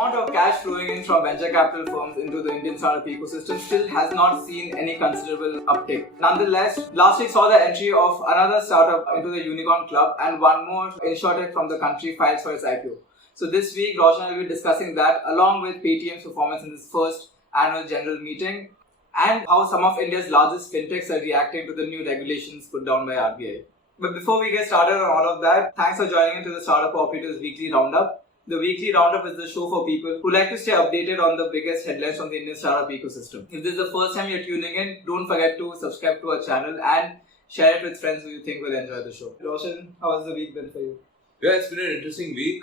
amount of cash flowing in from venture capital firms into the Indian startup ecosystem still has not seen any considerable uptick. Nonetheless, last week saw the entry of another startup into the unicorn club, and one more insurtech from the country files for its IPO. So this week, Roshan will be discussing that along with Paytm's performance in this first annual general meeting and how some of India's largest fintechs are reacting to the new regulations put down by RBI. But before we get started on all of that, thanks for joining into the Startup Operators Weekly Roundup. The Weekly Roundup is the show for people who like to stay updated on the biggest headlines from the Indian startup ecosystem. If this is the first time you're tuning in, don't forget to subscribe to our channel and share it with friends who you think will enjoy the show. Roshan, how has the week been for you? Yeah, it's been an interesting week.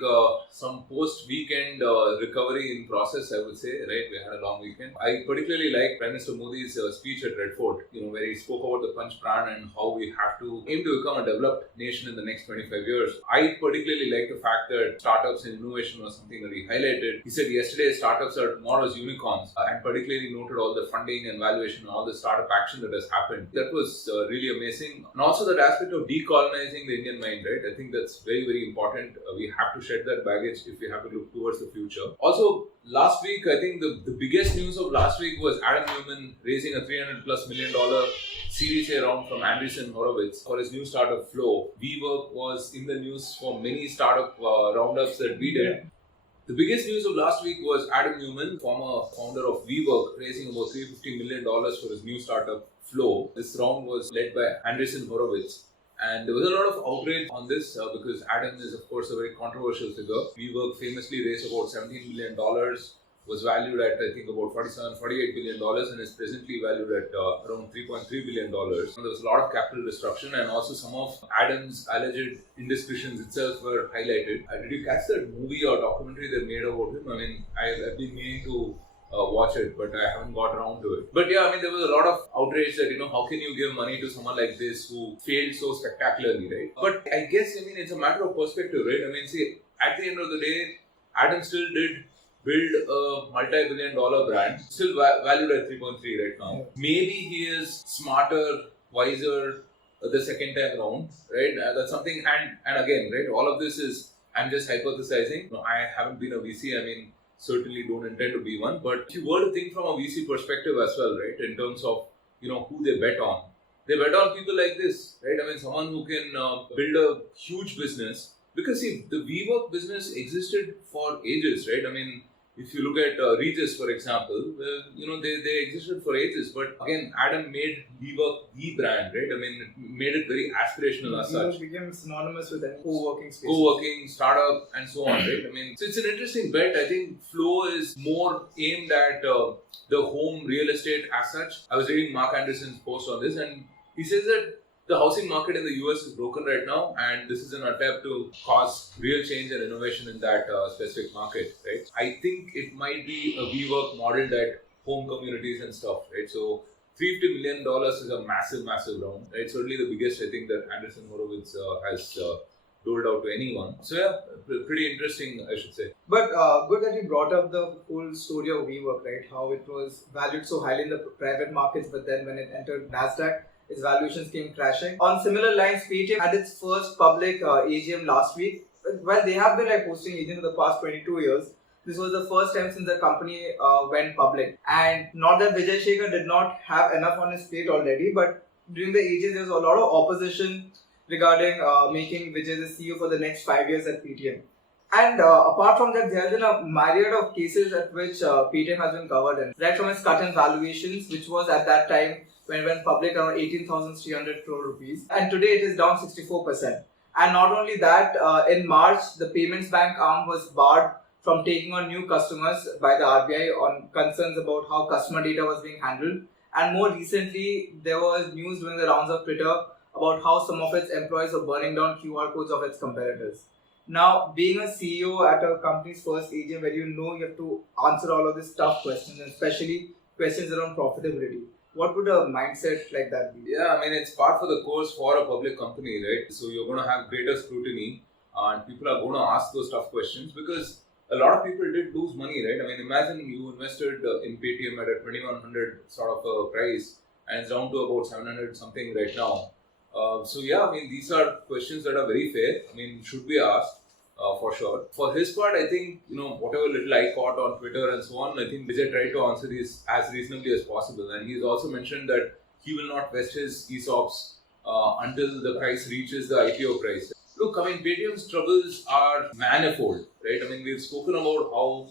Some post-weekend recovery in process, I would say, right? We had a long weekend. I particularly like Prime Minister Modi's speech at Red Fort, where he spoke about the Panch Pran and how we have to aim to become a developed nation in the next 25 years. I particularly like the fact that startups and innovation was something that he highlighted. He said yesterday startups are tomorrow's unicorns, and particularly noted all the funding and valuation and all the startup action that has happened. That was really amazing. And also that aspect of decolonizing the Indian mind, right? I think that's very, very important. We have to shed that baggage if we have to look towards the future. Also, last week, I think the biggest news of last week was Adam Newman raising a $300+ million Series A round from Andreessen Horowitz for his new startup Flow. WeWork was in the news for many startup roundups that we did. The biggest news of last week was Adam Newman, former founder of WeWork, raising about $350 million for his new startup Flow. This round was led by Andreessen Horowitz. And there was a lot of outrage on this because Adam is, of course, a very controversial figure. WeWork famously raised about $17 million, was valued at, I think, about $48 billion, and is presently valued at around $3.3 billion. And there was a lot of capital destruction, and also some of Adam's alleged indiscretions itself were highlighted. Did you catch that movie or documentary they made about him? I mean, I've been meaning to watch it, but I haven't got around to it. But yeah, I mean, there was a lot of outrage that, how can you give money to someone like this who failed so spectacularly, right? But I guess, it's a matter of perspective, right? I mean, see, at the end of the day, Adam still did build a multi-billion-dollar brand, still valued at 3.3 right now. Maybe he is smarter, wiser the second time around, right? That's something, and again, right, all of this is, I'm just hypothesizing. I haven't been a VC, certainly don't intend to be one, but if you were to think from a VC perspective as well, right, in terms of, who they bet on people like this, right? Someone who can build a huge business, because see, the WeWork business existed for ages, right? If you look at Regis, for example, they existed for ages, but again, Adam made WeWork the brand, right? It made it very aspirational as such. WeWork became synonymous with any co-working space. Co-working, startup, and so on, right? So it's an interesting bet. I think Flow is more aimed at the home real estate as such. I was reading Mark Anderson's post on this, and he says that the housing market in the US is broken right now, and this is an attempt to cause real change and innovation in that specific market, right? I think it might be a WeWork model that home communities and stuff, right? So $350 million is a massive, massive round, right? Certainly the biggest, I think, that Andreessen Horowitz has doled out to anyone. So yeah, pretty interesting, I should say. But good that you brought up the whole story of WeWork, right? How it was valued so highly in the private markets, but then when it entered NASDAQ, its valuations came crashing. On similar lines, Paytm had its first public AGM last week. Well, they have been hosting AGM for the past 22 years. This was the first time since the company went public. And not that Vijay Shekhar did not have enough on his plate already, but during the AGM, there was a lot of opposition regarding making Vijay the CEO for the next 5 years at Paytm. And apart from that, there has been a myriad of cases at which Paytm has been covered in. Right from its cut in valuations, which was at that time when it went public around 18,300 crore rupees. And today it is down 64%. And not only that, in March, the Payments Bank arm was barred from taking on new customers by the RBI on concerns about how customer data was being handled. And more recently, there was news during the rounds of Twitter about how some of its employees were burning down QR codes of its competitors. Now, being a CEO at a company's first AGM where you have to answer all of these tough questions, and especially questions around profitability, what would a mindset like that be? Yeah, it's par for the course for a public company, right? So you're going to have greater scrutiny and people are going to ask those tough questions because a lot of people did lose money, right? Imagine you invested in Paytm at a 2100 sort of a price and it's down to about 700 something right now. So yeah, these are questions that are very fair. Should be asked. for sure. For his part, I think, whatever little I caught on Twitter and so on, I think Vijay tried to answer these as reasonably as possible. And he's also mentioned that he will not vest his ESOPs until the price reaches the IPO price. Look, I mean, Paytm's troubles are manifold, right? I mean, we've spoken about how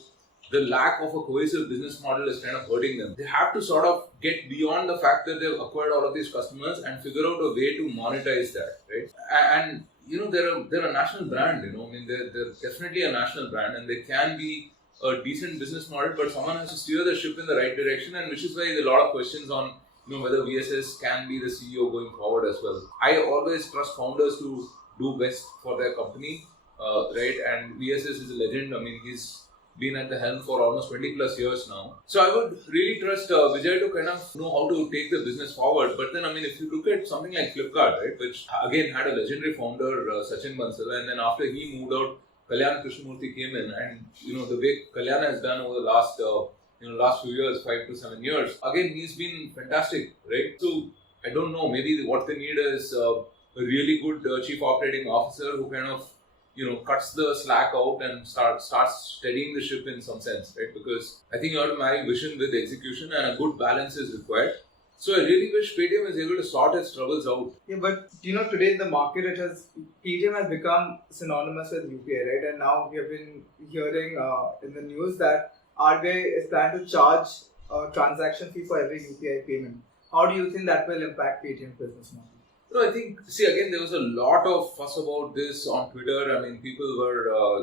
the lack of a cohesive business model is kind of hurting them. They have to sort of get beyond the fact that they've acquired all of these customers and figure out a way to monetize that, right? And they're a national brand. I mean, they're definitely a national brand, and they can be a decent business model, but someone has to steer the ship in the right direction, and which is why there are a lot of questions on whether VSS can be the CEO going forward as well. I always trust founders to do best for their company, right? And VSS is a legend. I mean, he's been at the helm for almost 20 plus years now. So I would really trust Vijay to kind of know how to take the business forward. But then, I mean, if you look at something like Flipkart, right, which again had a legendary founder, Sachin Bansal, and then after he moved out, Kalyan Krishnamurthy came in, and the way Kalyan has done over the last few years, 5 to 7 years, again he's been fantastic, right? So I don't know, maybe what they need is a really good chief operating officer who kind of cuts the slack out and starts steadying the ship in some sense, right? Because I think you have to marry vision with execution, and a good balance is required. So I really wish Paytm is able to sort its troubles out. Yeah, but today in the market, Paytm has become synonymous with UPI, right? And now we have been hearing in the news that RBI is planning to charge a transaction fee for every UPI payment. How do you think that will impact Paytm's business model? I think, again, there was a lot of fuss about this on Twitter. I mean, people were,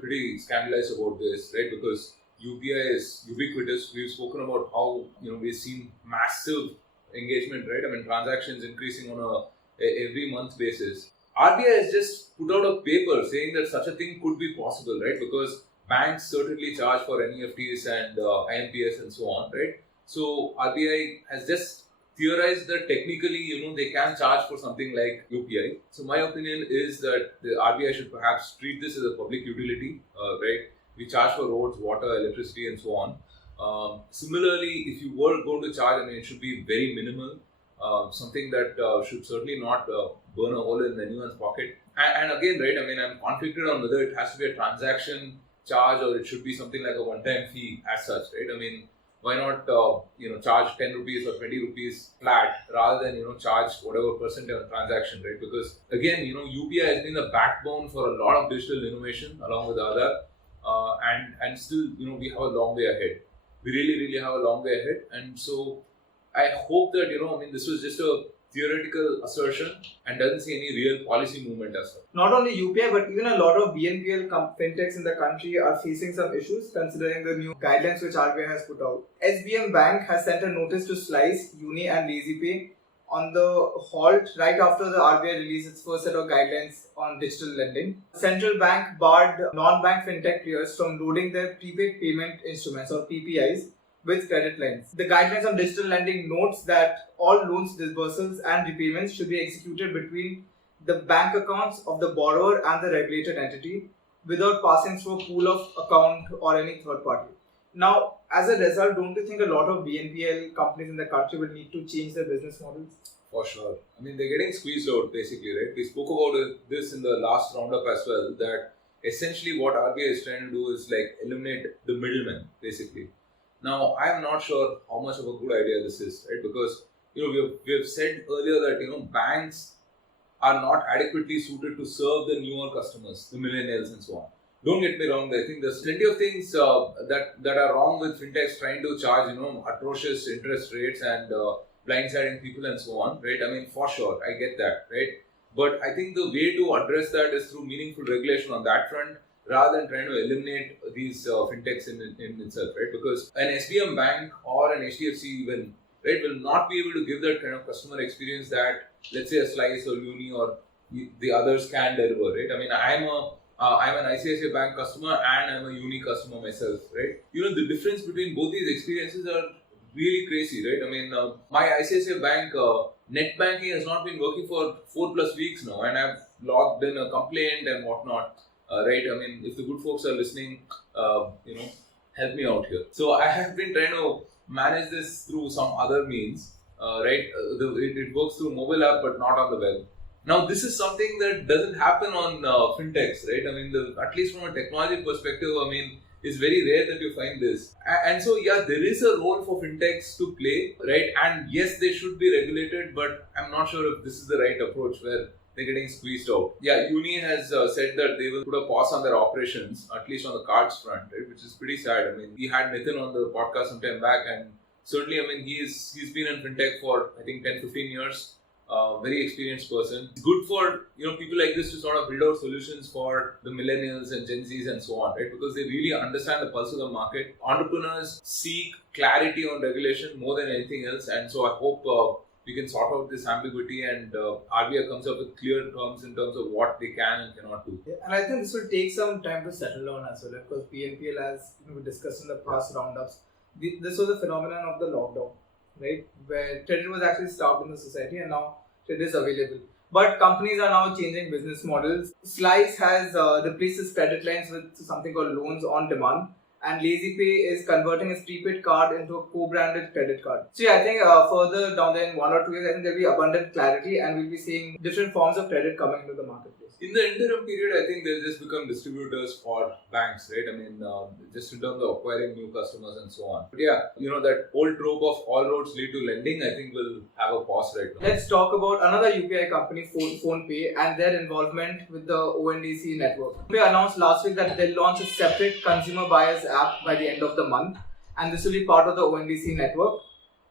pretty scandalized about this, right? Because UPI is ubiquitous. We've spoken about how, we've seen massive engagement, right? I mean, transactions increasing on a every month basis. RBI has just put out a paper saying that such a thing could be possible, right? Because banks certainly charge for NEFTs and IMPS and so on, right? So RBI has just theorized that technically, they can charge for something like UPI. So my opinion is that the RBI should perhaps treat this as a public utility, right? We charge for roads, water, electricity, and so on. Similarly, if you were going to charge, I mean, it should be very minimal, something that should certainly not burn a hole in anyone's pocket. And again, right, I mean, I'm conflicted on whether it has to be a transaction charge or it should be something like a one-time fee as such, right? I mean, why not charge 10 rupees or 20 rupees flat rather than charge whatever percent on transaction, right? Because again, UPI has been the backbone for a lot of digital innovation along with Aadhaar, and still we have a long way ahead. We really have a long way ahead, and so I hope that I mean, this was just a theoretical assertion and doesn't see any real policy movement as well. Not only UPI, but even a lot of BNPL fintechs in the country are facing some issues considering the new guidelines which RBI has put out. SBM Bank has sent a notice to Slice, Uni and LazyPay on the halt right after the RBI released its first set of guidelines on digital lending. Central Bank barred non-bank fintech players from loading their prepaid payment instruments or PPIs with credit lines. The guidelines on digital lending notes that all loans, disbursals and repayments should be executed between the bank accounts of the borrower and the regulated entity without passing through a pool of account or any third party. Now, as a result, don't you think a lot of BNPL companies in the country will need to change their business models? For sure. I mean, they're getting squeezed out basically, right? We spoke about this in the last roundup as well, that essentially what RBI is trying to do is like eliminate the middlemen basically. Now, I'm not sure how much of a good idea this is, right? Because we have said earlier that banks are not adequately suited to serve the newer customers, the millennials and so on. Don't get me wrong. I think there's plenty of things that are wrong with fintechs trying to charge atrocious interest rates and blindsiding people and so on, right? I mean, for sure, I get that, right? But I think the way to address that is through meaningful regulation on that front, rather than trying to eliminate these fintechs in itself, right? Because an SBM Bank or an HDFC even, right, will not be able to give that kind of customer experience that, let's say, a Slice or Uni or the others can deliver, right? I mean, I'm an ICICI Bank customer and I'm a Uni customer myself, right? The difference between both these experiences are really crazy, right? I mean, my ICICI Bank net banking has not been working for 4+ weeks now, and I've logged in a complaint and whatnot. Right, I mean, if the good folks are listening, help me out here. So I have been trying to manage this through some other means, right? It works through mobile app, but not on the web. Now, this is something that doesn't happen on fintechs, right? I mean, at least from a technology perspective, I mean, it's very rare that you find this. And so, yeah, there is a role for fintechs to play, right? And yes, they should be regulated, but I'm not sure if this is the right approach where they're getting squeezed out. Yeah, Uni has said that they will put a pause on their operations, at least on the cards front, right? Which is pretty sad. I mean, we had Nitin on the podcast some time back, and certainly, I mean, he's been in fintech for, I think, 10, 15 years. Very experienced person. It's good for people like this to sort of build out solutions for the millennials and Gen Zs and so on, right? Because they really understand the pulse of the market. Entrepreneurs seek clarity on regulation more than anything else, and so I hope we can sort out this ambiguity and RBI comes up with clear terms in terms of what they can and cannot do. Yeah, and I think this will take some time to settle down as well, because PNPL, as we discussed in the past roundups, this was a phenomenon of the lockdown, right? Where credit was actually stopped in the society and now credit is available. But companies are now changing business models. Slice has replaced its credit lines with something called loans on demand. And LazyPay is converting its prepaid card into a co-branded credit card. So yeah, I think further down there in 1 or 2 years, I think there will be abundant clarity and we'll be seeing different forms of credit coming into the marketplace. In the interim period, I think they'll just become distributors for banks, right? I mean, just in terms of acquiring new customers and so on. But yeah, that old trope of all roads lead to lending, I think will have a pause right now. Let's talk about another UPI company, PhonePe, and their involvement with the ONDC network. PhonePe announced last week that they'll launch a separate consumer buyers app by the end of the month, and this will be part of the ONDC network.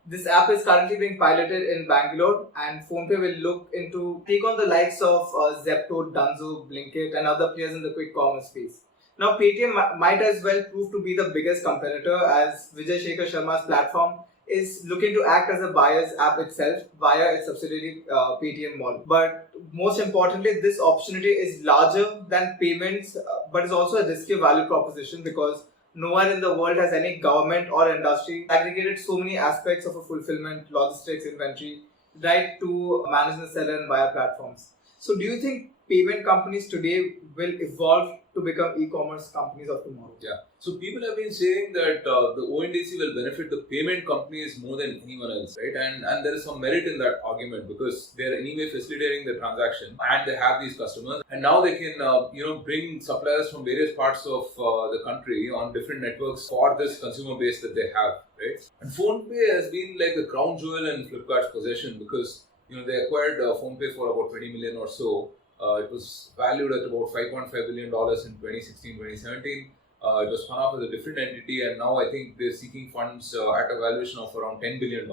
This app is currently being piloted in Bangalore, and PhonePe will look into take on the likes of Zepto, Dunzo, Blinkit, and other players in the quick commerce space. Now, Paytm might as well prove to be the biggest competitor, as Vijay Shekhar Sharma's platform is looking to act as a buyer's app itself via its subsidiary Paytm Mall. But most importantly, this opportunity is larger than payments, but is also a risky value proposition because nowhere in the world has any government or industry aggregated so many aspects of a fulfillment, logistics, inventory, right to manage the seller and buyer platforms. So do you think payment companies today will evolve to become e-commerce companies of tomorrow? Yeah. So people have been saying that the ONDC will benefit the payment companies more than anyone else, right? And there is some merit in that argument because they are anyway facilitating the transaction and they have these customers, and now they can bring suppliers from various parts of the country on different networks for this consumer base that they have, right? And PhonePe has been like the crown jewel in Flipkart's possession because they acquired PhonePe for about 20 million or so. It was valued at about $5.5 billion in 2016-2017. It was spun off as a different entity, and now I think they're seeking funds at a valuation of around $10 billion.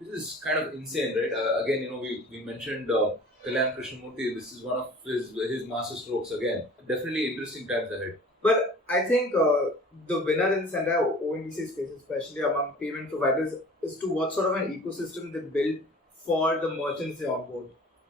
This is kind of insane, right? Again, we mentioned Kalyan Krishnamurthy. This is one of his master strokes again. Definitely interesting times ahead. But I think the winner in this entire ONDC space, especially among payment providers, is to what sort of an ecosystem they build for the merchants they onboard.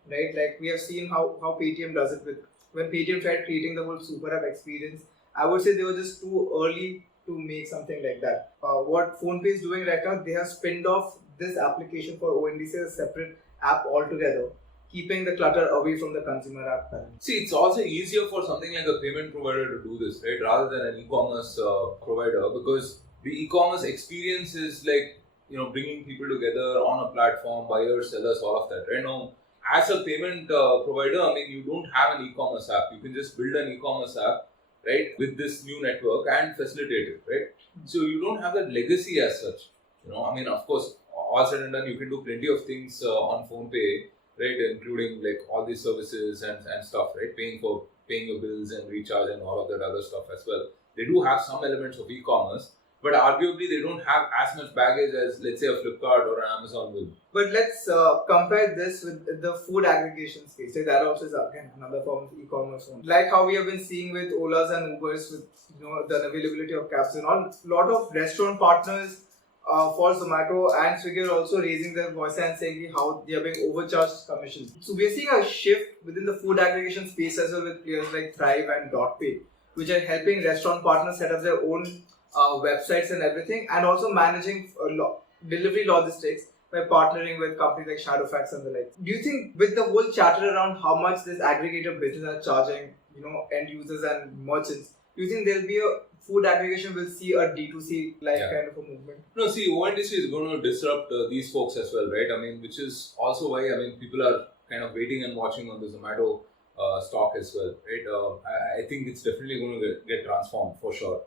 Right, like we have seen how Paytm does it with when Paytm tried creating the whole super app experience. I would say they were just too early to make something like that. What PhonePe is doing right now, they have spinned off this application for ONDC as a separate app altogether, keeping the clutter away from the consumer app. See, it's also easier for something like a payment provider to do this, right, rather than an e-commerce provider, because the e-commerce experience is like bringing people together on a platform, buyers, sellers, all of that. Right now, as a payment provider, I mean, you don't have an e-commerce app. You can just build an e-commerce app, right, with this new network and facilitate it, right? So you don't have that legacy as such. I mean, of course, all said and done, you can do plenty of things on PhonePe, right, including like all these services and stuff, right, paying your bills and recharge and all of that other stuff as well. They do have some elements of e-commerce, but arguably they don't have as much baggage as, let's say, a Flipkart or an Amazon will. But let's compare this with the food aggregation space. So that also is again another form of e-commerce. Like how we have been seeing with Olas and Ubers, with the unavailability of cabs and all. A lot of restaurant partners for Zomato and Swiggy are also raising their voice and saying how they are being overcharged commissions. So we are seeing a shift within the food aggregation space as well with players like Thrive and DotPay, which are helping restaurant partners set up their own websites and everything, and also managing delivery logistics by partnering with companies like Shadowfax and the like. Do you think with the whole chatter around how much this aggregator business are charging, end users and merchants, do you think there'll be a food aggregation will see a D2C kind of a movement? No, see, ONDC is going to disrupt these folks as well, right? I mean, which is also why, I mean, people are kind of waiting and watching on the Zomato stock as well, right? I think it's definitely going to get transformed for sure.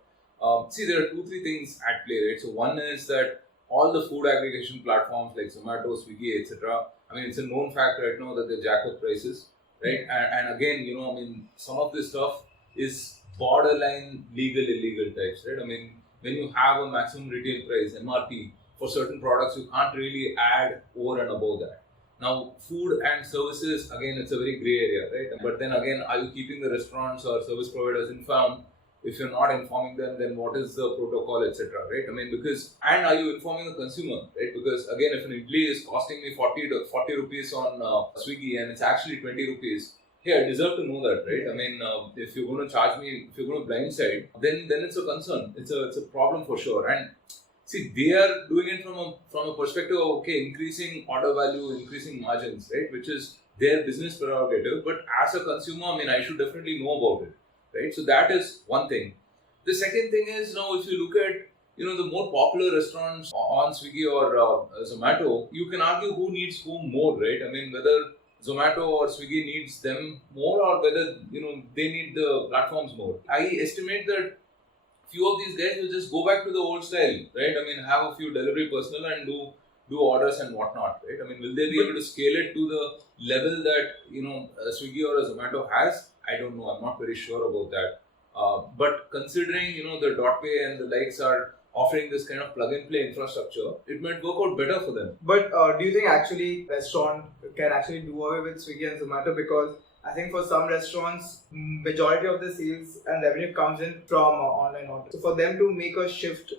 See, there are 2-3 things at play, right? So one is that all the food aggregation platforms like Zomato, Swiggy, etc. I mean, it's a known fact right now that they jack up prices, right? And again, I mean, some of this stuff is borderline legal, illegal types, right? I mean, when you have a maximum retail price, MRP, for certain products, you can't really add over and above that. Now, food and services, again, it's a very gray area, right? But then again, are you keeping the restaurants or service providers informed? If you're not informing them, then what is the protocol, etc., right? I mean, and are you informing the consumer, right? Because again, if an idli is costing me 40 rupees on Swiggy and it's actually 20 rupees, hey, I deserve to know that, right? I mean, if you're going to charge me, if you're going to blindside, then it's a concern. It's a problem for sure. And see, they are doing it from a perspective of, okay, increasing order value, increasing margins, right? Which is their business prerogative. But as a consumer, I mean, I should definitely know about it, right? So that is one thing. The second thing is, now if you look at, the more popular restaurants on Swiggy or Zomato, you can argue who needs whom more, right? I mean, whether Zomato or Swiggy needs them more or whether, they need the platforms more. I estimate that few of these guys will just go back to the old style, right? I mean, have a few delivery personnel and do orders and whatnot, right? I mean, will they be able to scale it to the level that, Swiggy or Zomato has? I don't know. I'm not very sure about that. But considering, the Dotpay and the likes are offering this kind of plug-and-play infrastructure, it might work out better for them. But do you think actually restaurant can actually do away with Swiggy and Zomato? Because I think for some restaurants, majority of the sales and revenue comes in from online orders. So for them to make a shift,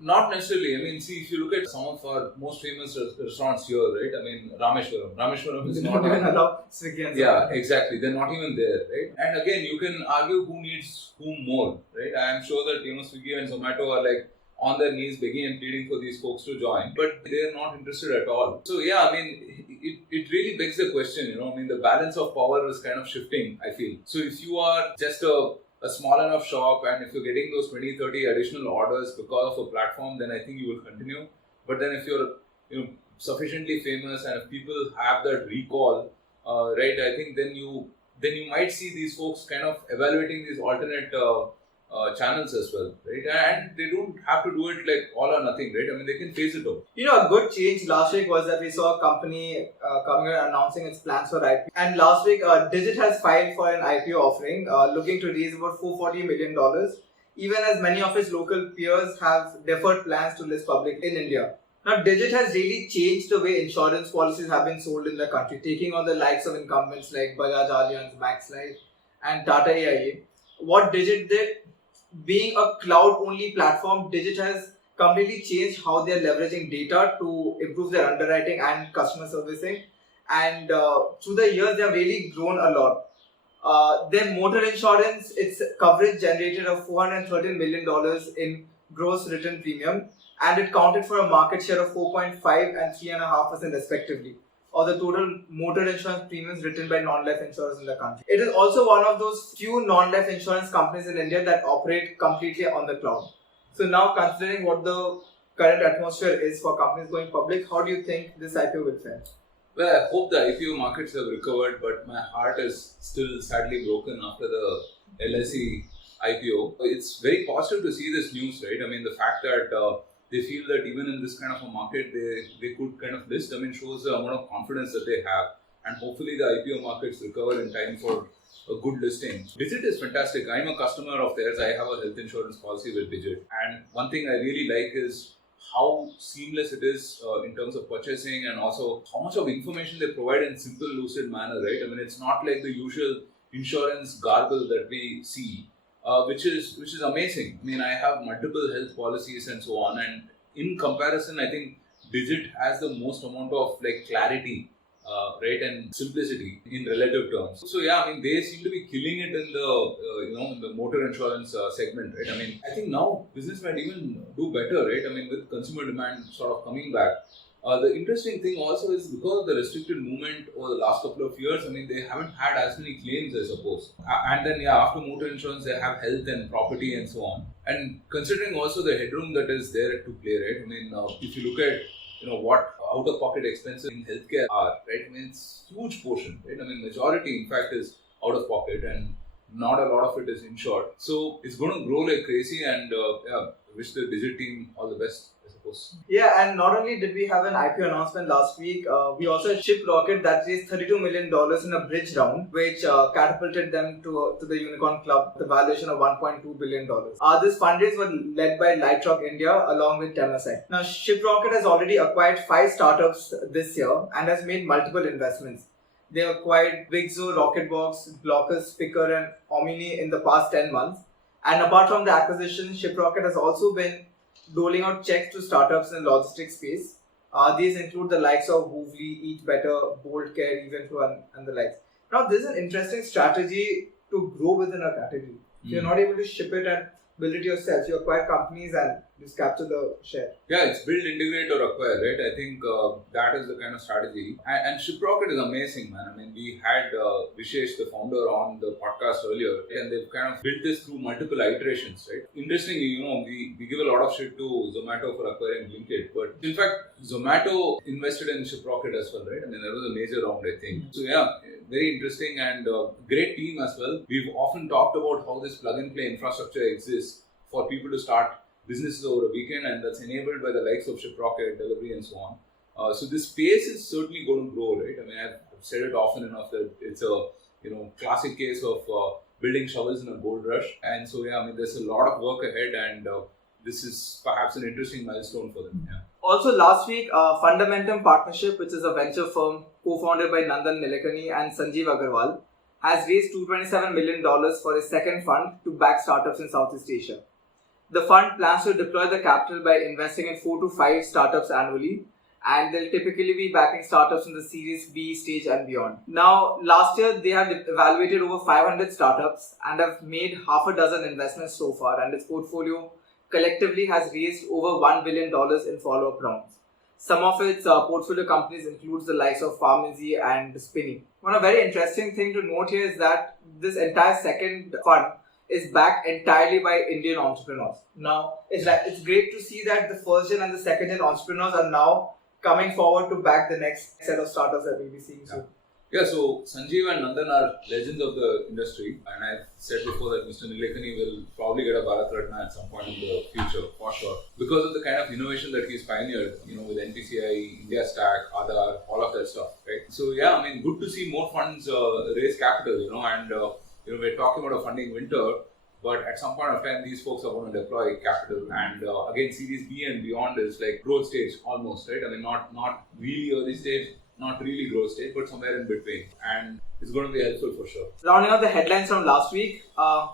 not necessarily. I mean, see, if you look at some of our most famous restaurants here, right? I mean, Rameshwaram is not even allow Swiggy and Zomato. Yeah, exactly. They're not even there, right? And again, you can argue who needs whom more, right? I am sure that Swiggy and Zomato are like on their knees begging and pleading for these folks to join, but they're not interested at all. So yeah, I mean, it really begs the question, I mean, the balance of power is kind of shifting, I feel. So if you are just a small enough shop and if you're getting those 20-30 additional orders because of a platform, then I think you will continue. But then if you're sufficiently famous and if people have that recall, right, I think then you might see these folks kind of evaluating these alternate channels as well, right? And they don't have to do it like all or nothing, right? I mean, they can phase it out. A good change last week was that we saw a company coming and announcing its plans for IPO. And last week, Digit has filed for an IPO offering, looking to raise about $440 million, even as many of its local peers have deferred plans to list public in India. Now, Digit has really changed the way insurance policies have been sold in the country, taking on the likes of incumbents like Bajaj Allianz, Max Life, and Tata AIA. What Digit did, being a cloud-only platform, Digit has completely changed how they are leveraging data to improve their underwriting and customer servicing. And through the years, they have really grown a lot. Their motor insurance, its coverage generated of $413 million in gross written premium, and it counted for a market share of 4.5 and 3.5% respectively of the total motor insurance premiums written by non-life insurers in the country. It is also one of those few non-life insurance companies in India that operate completely on the cloud. So now, considering what the current atmosphere is for companies going public, how do you think this IPO will fare? Well, I hope the IPO markets have recovered, but my heart is still sadly broken after the LSE IPO. It's very positive to see this news, right? I mean, the fact that they feel that even in this kind of a market, they could kind of list, I mean, shows the amount of confidence that they have. And hopefully the IPO markets recover in time for a good listing. Digit is fantastic. I'm a customer of theirs. I have a health insurance policy with Digit. And one thing I really like is how seamless it is in terms of purchasing and also how much of information they provide in simple, lucid manner, right? I mean, it's not like the usual insurance garble that we see. Which is amazing. I mean, I have multiple health policies and so on, and in comparison, I think Digit has the most amount of like clarity, right, and simplicity in relative terms. So yeah, I mean, they seem to be killing it in the in the motor insurance segment, right? I mean, I think now business might even do better, right? I mean, with consumer demand sort of coming back. The interesting thing also is because of the restricted movement over the last couple of years, I mean, they haven't had as many claims, I suppose. And then, yeah, after motor insurance, they have health and property and so on. And considering also the headroom that is there to play, right? I mean, if you look at, what out-of-pocket expenses in healthcare are, right? I mean, it's huge portion, right? I mean, majority, in fact, is out-of-pocket and not a lot of it is insured. So it's going to grow like crazy and wish the Digit team all the best, I suppose. Yeah, and not only did we have an IPO announcement last week, we also shipped Rocket that raised $32 million in a bridge round, which catapulted them to the Unicorn Club, the valuation of $1.2 billion. This fundraise was led by Lightrock India along with Temasek. Now, ShipRocket has already acquired 5 startups this year and has made multiple investments. They acquired Wixo, Rocketbox, Blockers, Picker, and Omni in the past 10 months. And apart from the acquisition, ShipRocket has also been doling out checks to startups in the logistics space. These include the likes of Hoovly, Eat Better, Bolt Care, Evenflow, and the likes. Now, this is an interesting strategy to grow within a category. If you're not able to ship it and build it yourself, you acquire companies and just capture the share. Yeah, it's build, integrate, or acquire, right? I think that is the kind of strategy. And ShipRocket is amazing, man. I mean, we had Vishesh, the founder, on the podcast earlier, and they've kind of built this through multiple iterations, right? Interestingly, we give a lot of shit to Zomato for acquiring Blinkit, but in fact, Zomato invested in ShipRocket as well, right? I mean, that was a major round, I think. So yeah, very interesting and great team as well. We've often talked about how this plug-and-play infrastructure exists for people to start businesses over a weekend, and that's enabled by the likes of ShipRocket, Delivery, and so on. So this space is certainly going to grow, right? I mean, I've said it often enough that it's a classic case of building shovels in a gold rush. And so yeah, I mean, there's a lot of work ahead, and this is perhaps an interesting milestone for them. Yeah. Also, last week, Fundamentum Partnership, which is a venture firm co-founded by Nandan Nilekani and Sanjeev Agarwal, has raised $227 million for its second fund to back startups in Southeast Asia. The fund plans to deploy the capital by investing in 4 to 5 startups annually, and they'll typically be backing startups in the Series B stage and beyond. Now, last year they have evaluated over 500 startups and have made half a dozen investments so far, and its portfolio collectively has raised over $1 billion in follow-up rounds. Some of its portfolio companies includes the likes of Pharmacy and Spinny. One very interesting thing to note here is that this entire second fund is backed entirely by Indian entrepreneurs. Now, it's great to see that the first gen and the second gen entrepreneurs are now coming forward to back the next set of startups that we'll be seeing soon. Yeah, so Sanjeev and Nandan are legends of the industry, and I've said before that Mr. Nilekani will probably get a Bharat Ratna at some point in the future, for sure, because of the kind of innovation that he's pioneered, with NPCI, India Stack, Aadhaar, all of that stuff, right? So yeah, I mean, good to see more funds raise capital, and we're talking about a funding winter, but at some point of time, these folks are going to deploy capital, and again, Series B and beyond is like growth stage almost, right? I mean, not really early stage, not really growth stage, but somewhere in between, and it's going to be helpful for sure. Rounding out the headlines from last week,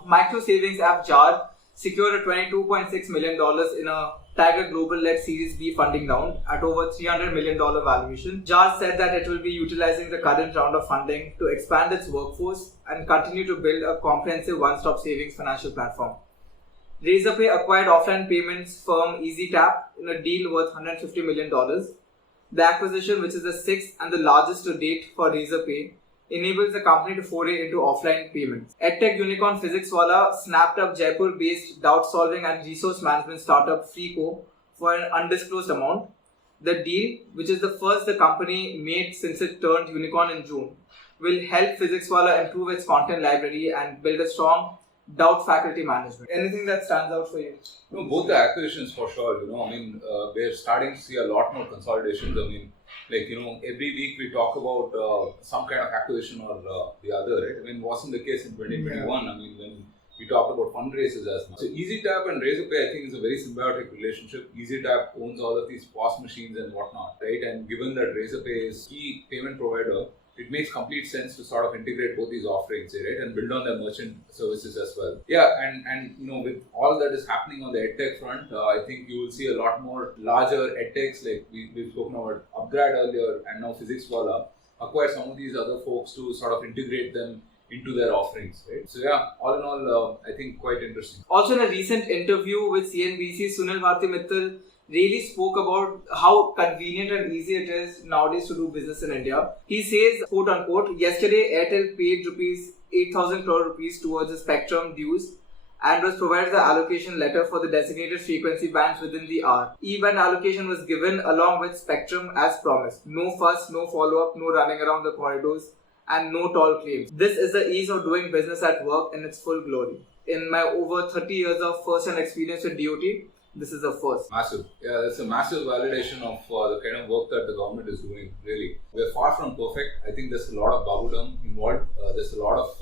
micro savings app Jar secured a $22.6 million in a Tiger Global-led Series B funding round at over $300 million valuation. Jar said that it will be utilizing the current round of funding to expand its workforce and continue to build a comprehensive one-stop savings financial platform. Razorpay acquired offline payments firm EasyTap in a deal worth $150 million. The acquisition, which is the 6th and the largest to date for Razorpay, enables the company to foray into offline payments. EdTech unicorn PhysicsWallah snapped up Jaipur-based doubt-solving and resource management startup Freeco for an undisclosed amount. The deal, which is the first the company made since it turned unicorn in June, will help PhysicsWallah improve its content library and build a strong doubt faculty management. Anything that stands out for you? Both the acquisitions for sure. We're starting to see a lot more consolidations. Every week we talk about some kind of acquisition or the other, right? I mean, wasn't the case in 2021. Yeah. I mean, when we talked about fundraisers as much. So EasyTap and Razorpay, I think, is a very symbiotic relationship. EasyTap owns all of these POS machines and whatnot, right? And given that Razorpay is key payment provider, it makes complete sense to sort of integrate both these offerings, right, and build on their merchant services as well. Yeah, and with all that is happening on the edtech front, I think you will see a lot more larger edtechs, like we've spoken about Upgrad earlier, and now PhysicsWallah acquire some of these other folks to sort of integrate them into their offerings, right? So yeah, all in all, I think quite interesting. Also, in a recent interview with CNBC, Sunil Bharti Mittal really spoke about how convenient and easy it is nowadays to do business in India. He says, quote unquote, yesterday Airtel paid rupees 8,000 crore rupees towards the spectrum dues and was provided the allocation letter for the designated frequency bands within the hour. E-band allocation was given along with spectrum as promised. No fuss, no follow-up, no running around the corridors, and no tall claims. This is the ease of doing business at work in its full glory. In my over 30 years of first-hand experience with DOT, this is the first. Massive. Yeah, that's a massive validation of the kind of work that the government is doing, really. We're far from perfect. I think there's a lot of babudam involved. There's a lot of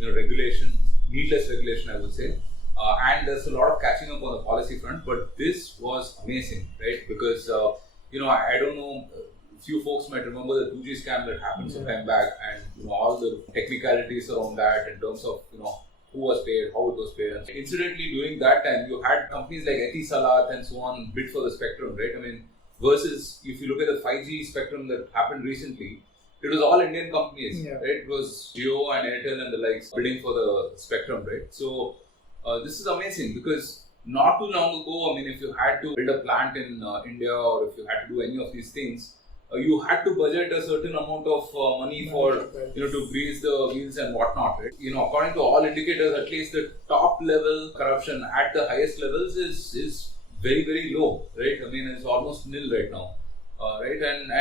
regulation, needless regulation, I would say. And there's a lot of catching up on the policy front. But this was amazing, right? Because, I don't know, few folks might remember the 2G scam that happened some time back, and all the technicalities around that in terms of, who was paid, how it was paid. And incidentally, during that time, you had companies like Etisalat and so on bid for the spectrum, right? I mean, versus if you look at the 5G spectrum that happened recently, it was all Indian companies, right? It was Jio and Airtel and the likes bidding for the spectrum, right? So this is amazing because not too long ago, I mean, if you had to build a plant in India or if you had to do any of these things, you had to budget a certain amount of money for, to grease the wheels and whatnot, right? According to all indicators, at least the top level corruption at the highest levels is very, very low, right? I mean, it's almost nil right now, right? And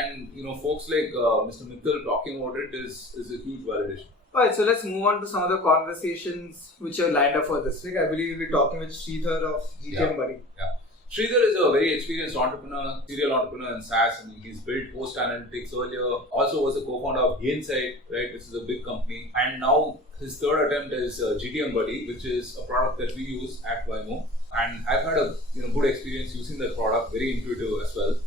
folks like Mr. Mittal talking about it is a huge validation. Alright, so let's move on to some of the conversations which are lined up for this week. I believe we'll be talking with Sridhar of GTM Buddy. Yeah. Sridhar is a very experienced entrepreneur, serial entrepreneur in SaaS. I mean, he's built Post Analytics earlier. Also was a co-founder of Gainsight, right, which is a big company. And now his third attempt is GTM Buddy, which is a product that we use at Waymo. And I've had a good experience using that product, very intuitive as well.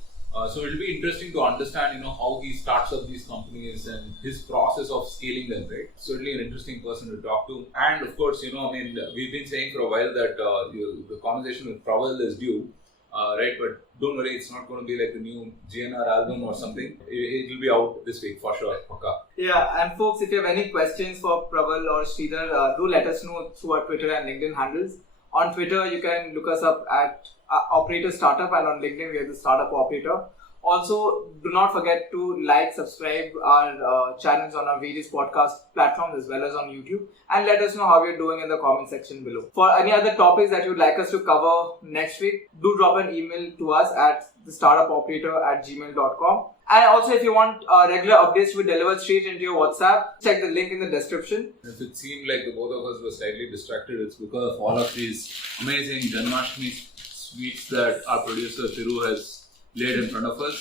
So it'll be interesting to understand, how he starts up these companies and his process of scaling them, right? Certainly an interesting person to talk to. And of course, we've been saying for a while that the conversation with Praval is due, right? But don't worry, it's not going to be like the new GNR album or something. It will be out this week for sure. Okay. Yeah, and folks, if you have any questions for Praval or Sridhar, do let us know through our Twitter and LinkedIn handles. On Twitter, you can look us up at Operator Startup, and on LinkedIn, we are the Startup Operator. Also, do not forget to like, subscribe our channels on our various podcast platforms as well as on YouTube, and let us know how you're doing in the comment section below. For any other topics that you'd like us to cover next week, do drop an email to us at thestartupoperator@gmail.com. And also, if you want regular updates to be delivered straight into your WhatsApp, check the link in the description. If it seemed like the both of us were slightly distracted, it's because of all of these amazing Janmashtami sweets that our producer Thiru has laid in front of us.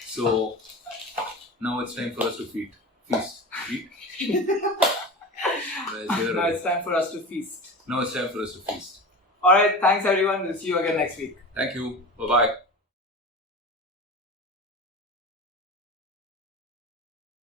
So now it's time for us to feast. Now it's time for us to feast. Now it's time for us to feast. Alright, thanks everyone. We'll see you again next week. Thank you. Bye-bye.